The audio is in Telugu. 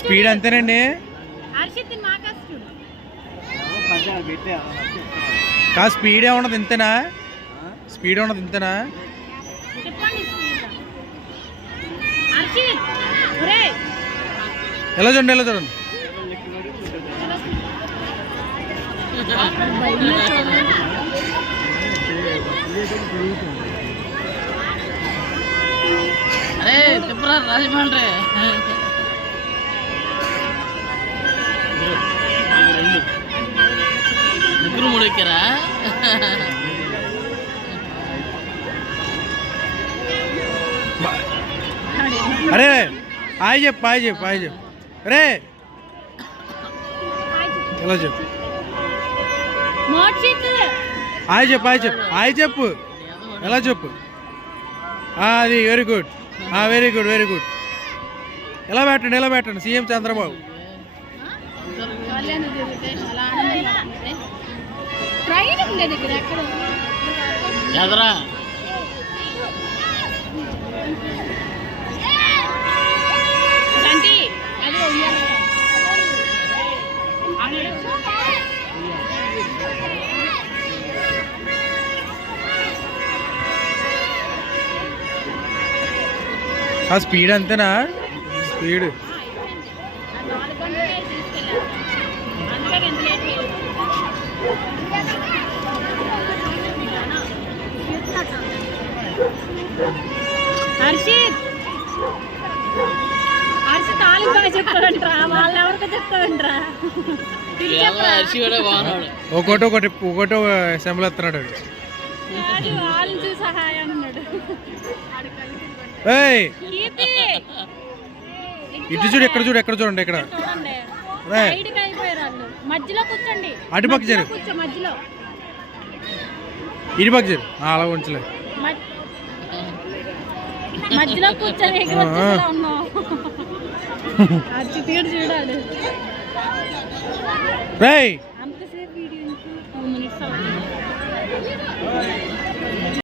స్పీడ్ అంతేనండి. కాదు స్పీడ్ ఏమన్నది ఇంతేనా? స్పీడ్ ఉన్నది ఇంతేనా? ఎలా చూడండి, ఎలా చూడండి. అరే తిప్పరా రాజమండ్రి. ముగ్గురు మూడు ఎక్కారా? అరే హాయ్ చెప్పు, హాయ్ చెప్పు, హాయ్ చెప్పు. అరే ఎలా చెప్పు, హాయ్ చెప్పు, హాయ్ చెప్పు, హాయ్ చెప్పు. ఎలా చెప్పు? అది very good, very good, very good. ఎలా పెట్టండి, ఎలా పెట్టండి. సీఎం చంద్రబాబు. ఎదరా ఆ స్పీడ్ అంతేనా? స్పీడ్ హర్షిత్ తాలింపు చెప్తారంటరా, వాళ్ళు ఎవరికో చెప్తారంటరా. హర్షి కూడా బాగున్నాడు. ఒకటో సెంబల్ ఎత్తున్నాడు. వాళ్ళని చూసి సహాయం అన్నాడు. ఇటు చూడు, ఎక్కడ చూడు, ఎక్కడ చూడండి, ఇక్కడ మధ్యలో కూర్చోండి. అటుపక్క జరు, మధ్యలో ఇటుపక్క జరు. అలా ఉంచలే, మధ్యలో కూర్చొని ఉన్నావు. అది చూడాలి.